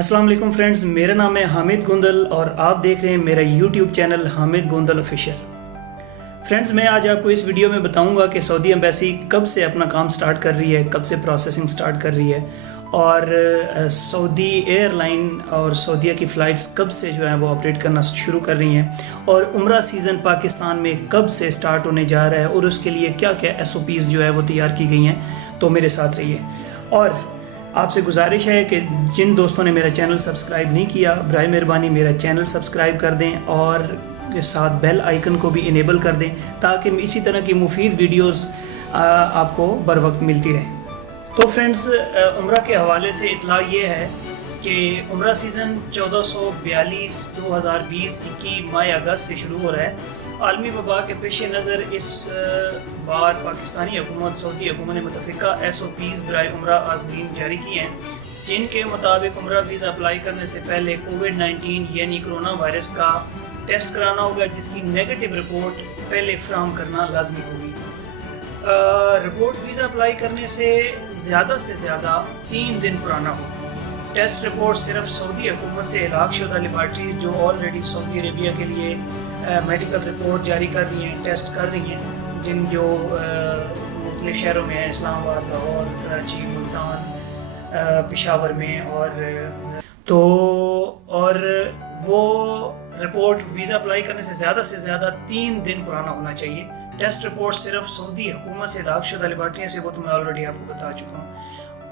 अस्सलाम वालेकुम फ्रेंड्स, मेरा नाम है हामिद गोंदल और आप देख रहे हैं मेरा YouTube channel Hamid Gondal official. Friends, मैं आज आपको इस वीडियो में बताऊंगा कि सऊदी एम्बेसी कब से अपना काम स्टार्ट कर रही है, कब से प्रोसेसिंग स्टार्ट कर रही है और सऊदी एयरलाइन और सऊदीया की फ़्लाइट्स कब से जो है वो ऑपरेट करना शुरू कर रही हैं और उम्रा सीज़न पाकिस्तान में कब से स्टार्ट होने जा रहा है और उसके लिए क्या क्या SOPs जो है वो तैयार की गई हैं। तो मेरे साथ रहिए और आपसे गुजारिश है कि जिन दोस्तों ने मेरा चैनल सब्सक्राइब नहीं किया, बराए मेहरबानी मेरा चैनल सब्सक्राइब कर दें और के साथ बेल आइकन को भी इनेबल कर दें ताकि इसी तरह की मुफीद वीडियोस आपको बर वक्त मिलती रहें। तो फ्रेंड्स, उम्रा के हवाले से इतला ये है कि उम्रा सीज़न 1442-2020 21 मई अगस्त से शुरू हो रहा है। आलमी वबा के पेश नज़र इस बार पाकिस्तानी हुकूमत सऊदी हुकूमत ने मुतफ़िका SOPs बराए उम्रा आज़मीन जारी किए हैं, जिनके मुताबिक उम्रा वीज़ा अप्लाई करने से पहले कोविड-19 यानी कोरोना वायरस का टेस्ट कराना होगा, जिसकी नेगेटिव रिपोर्ट पहले फ्राहम करना लाजमी होगी। रिपोर्ट वीज़ा अप्लाई करने से ज़्यादा 3 दिन पुराना हो। टेस्ट रिपोर्ट सिर्फ सऊदी हुकूमत से इलाक़ शुदा लेबॉरेटरीज जो ऑलरेडी सऊदी अरेबिया के लिए मेडिकल रिपोर्ट जारी कर रही हैं, टेस्ट कर रही हैं, जिन जो मुख्तलिफ़ शहरों में हैं, इस्लामाबाद, लाहौर, कराची, मुल्तान, पेशावर में और वो रिपोर्ट वीज़ा अप्लाई करने से ज़्यादा 3 दिन पुराना होना चाहिए। टेस्ट रिपोर्ट सिर्फ सऊदी हुकूमत से इलाक़ शुदा लेबॉरेटरी से, वो तो मैं ऑलरेडी आपको बता चुका हूँ।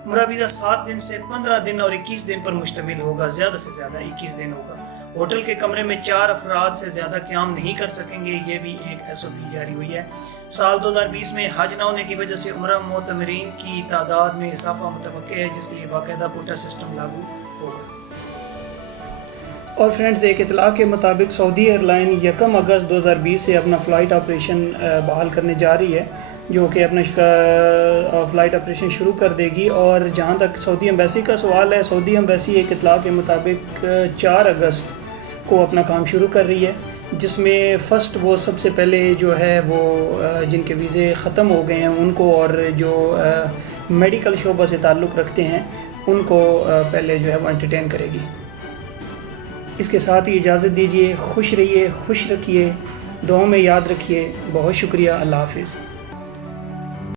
उम्रा वीज़ा 7 दिन से 15 दिन और 21 दिन पर मुश्तमिल होगा, ज़्यादा से ज़्यादा 21 दिन होगा। होटल के कमरे में 4 अफराद से ज़्यादा क़याम नहीं कर सकेंगे, ये भी एक SOP जारी हुई है। साल 2020 में हज न होने की वजह से उम्रा मोतमरीन की तादाद में इजाफा मुतवक्के है, जिसके लिए बाकायदा कोटा सिस्टम लागू होगा। और फ्रेंड्स, एक इतला के मुताबिक सऊदी एयरलाइन 1 अगस्त 2020 से अपना फ़्लाइट ऑपरेशन बहाल करने जा रही है, जो कि अपना फ़्लाइट ऑपरेशन शुरू कर देगी। और जहाँ तक सऊदी एम्बेसी का सवाल है, सऊदी एम्बेसी एक इतला के मुताबिक 4 अगस्त को अपना काम शुरू कर रही है, जिसमें फ़र्स्ट वो सबसे पहले जो है वो जिनके वीज़े ख़त्म हो गए हैं उनको और जो मेडिकल शोबा से ताल्लुक़ रखते हैं उनको पहले जो है वो एंटरटेन करेगी। इसके साथ ही इजाज़त दीजिए। खुश रहिए, खुश रखिए, दुआ में याद रखिए। बहुत शुक्रिया। अल्लाह हाफ़िज़।